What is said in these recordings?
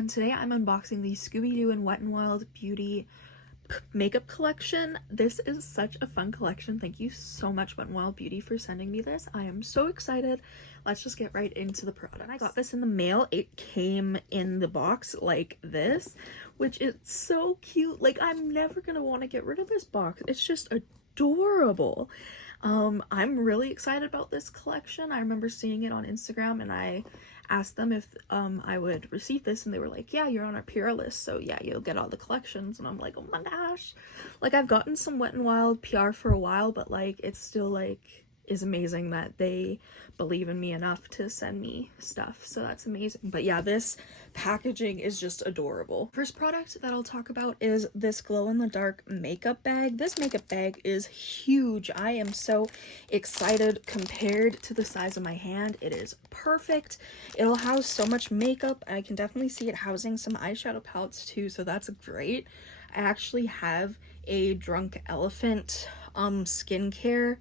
everyone, today I'm unboxing the Scooby-Doo and Wet n Wild Beauty makeup collection. This is such a fun collection. Thank you so much, Wet n Wild Beauty, for sending me this. I am so excited. Let's just get right into the product. I got this in the mail. It came in the box like this, which is so cute. Like, I'm never gonna want to get rid of this box. It's just adorable. I'm really excited about this collection. I remember seeing it on Instagram and I asked them if I would receive this, and they were like, yeah, you're on our PR list, so yeah, you'll get all the collections. And I'm like, oh my gosh, like, I've gotten some Wet n Wild PR for a while, but like, it's still like is amazing that they believe in me enough to send me stuff, so that's amazing. But yeah, this packaging is just adorable. First product that I'll talk about is this glow-in-the-dark makeup bag. This makeup bag is huge. I am so excited. Compared to the size of my hand, it is perfect. It'll house so much makeup. I can definitely see it housing some eyeshadow palettes too, so that's great. I actually have a Drunk Elephant skincare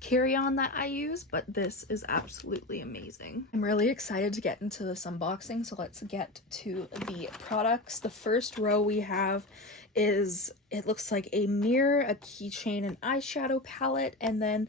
carry-on that I use, but this is absolutely amazing. I'm really excited to get into this unboxing, so let's get to the products. The first row we have is, it looks like a mirror, a keychain, an eyeshadow palette, and then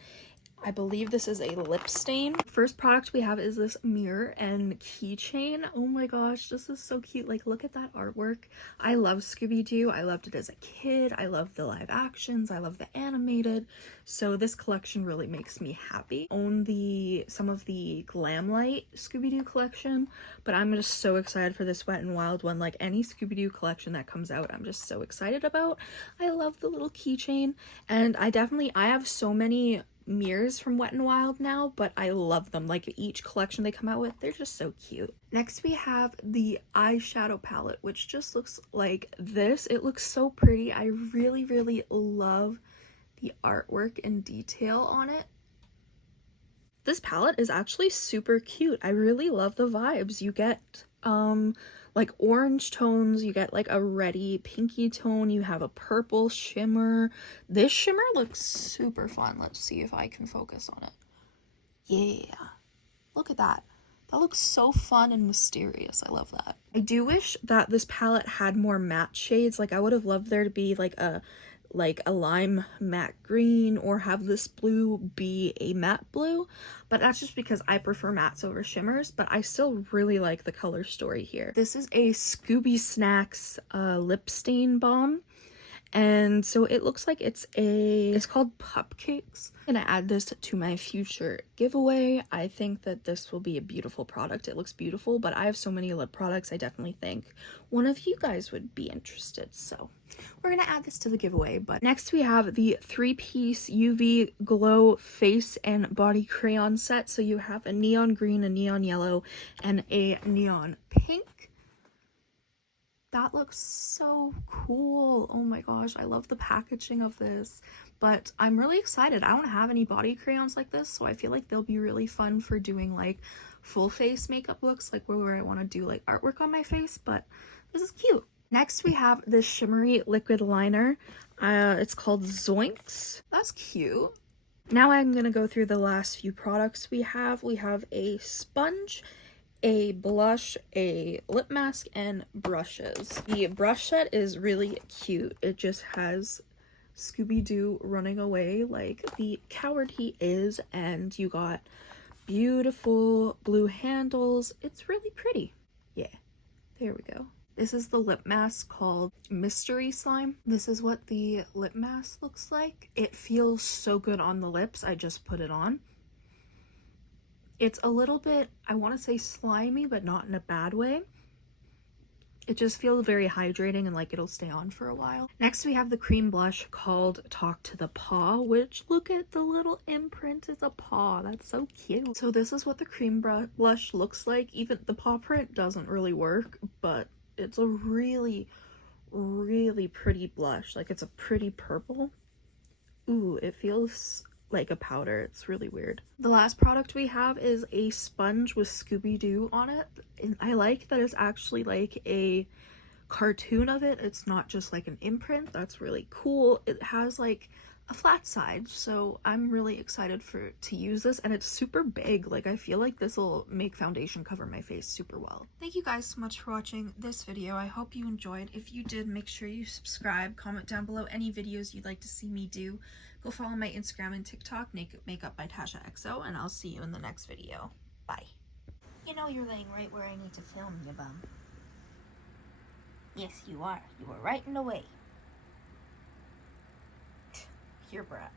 I believe this is a lip stain. First product we have is this mirror and keychain. Oh my gosh, this is so cute. Like, look at that artwork. I love Scooby-Doo. I loved it as a kid. I love the live actions. I love the animated. So this collection really makes me happy. Own some of the Glamlight Scooby-Doo collection, but I'm just so excited for this Wet n Wild one. Like, any Scooby-Doo collection that comes out, I'm just so excited about. I love the little keychain, and I have so many mirrors from Wet n Wild now, but I love them. Like, each collection they come out with, they're just so cute. Next we have the eyeshadow palette, which just looks like this. It looks so pretty. I really love the artwork and detail on it. This palette is actually super cute. I really love the vibes. You get like orange tones, you get like a reddy pinky tone, you have a purple shimmer. This shimmer looks super fun. Let's see if I can focus on it. Yeah, look at that. That looks so fun and mysterious. I love that. I do wish that this palette had more matte shades. Like, I would have loved there to be like a lime matte green, or have this blue be a matte blue, but that's just because I prefer mattes over shimmers. But I still really like the color story here. This is a Scooby Snacks lip stain balm, and so it looks like it's called Pupcakes. I'm gonna add this to my future giveaway. I think that this will be a beautiful product. It looks beautiful, but I have so many lip products, I definitely think one of you guys would be interested, so we're gonna add this to the giveaway. But next we have the 3-piece UV glow face and body crayon set. So you have a neon green, a neon yellow, and a neon pink. That looks so cool. Oh my gosh, I love the packaging of this. But I'm really excited. I don't have any body crayons like this, so I feel like they'll be really fun for doing like full face makeup looks, like where I want to do like artwork on my face. But this is cute. Next we have this shimmery liquid liner. It's called Zoinks. That's cute. Now I'm gonna go through the last few products we have. We have a sponge, a blush, a lip mask, and brushes. The brush set is really cute. It just has Scooby-Doo running away like the coward he is, and you got beautiful blue handles. It's really pretty. Yeah, there we go. This is the lip mask called Mystery Slime. This is what the lip mask looks like. It feels so good on the lips. I just put it on. It's a little bit, I want to say slimy, but not in a bad way. It just feels very hydrating and like it'll stay on for a while. Next we have the cream blush called Talk to the Paw, which, look at the little imprint. It's a paw. That's so cute. So this is what the cream blush looks like. Even the paw print doesn't really work, but it's a really pretty blush. Like, it's a pretty purple. Ooh, it feels like a powder. It's really weird. The last product we have is a sponge with Scooby-Doo on it. And I like that it's actually like a cartoon of it. It's not just like an imprint. That's really cool. It has like a flat side, so I'm really excited to use this, and it's super big. Like, I feel like this will make foundation cover my face super well. Thank you guys so much for watching this video. I hope you enjoyed. If you did, make sure you subscribe, comment down below any videos you'd like to see me do. Go follow my Instagram and TikTok, Makeup by Tasha XO, and I'll see you in the next video. Bye. You know you're laying right where I need to film, you bum. Yes, you are. You are right in the way. Your brat.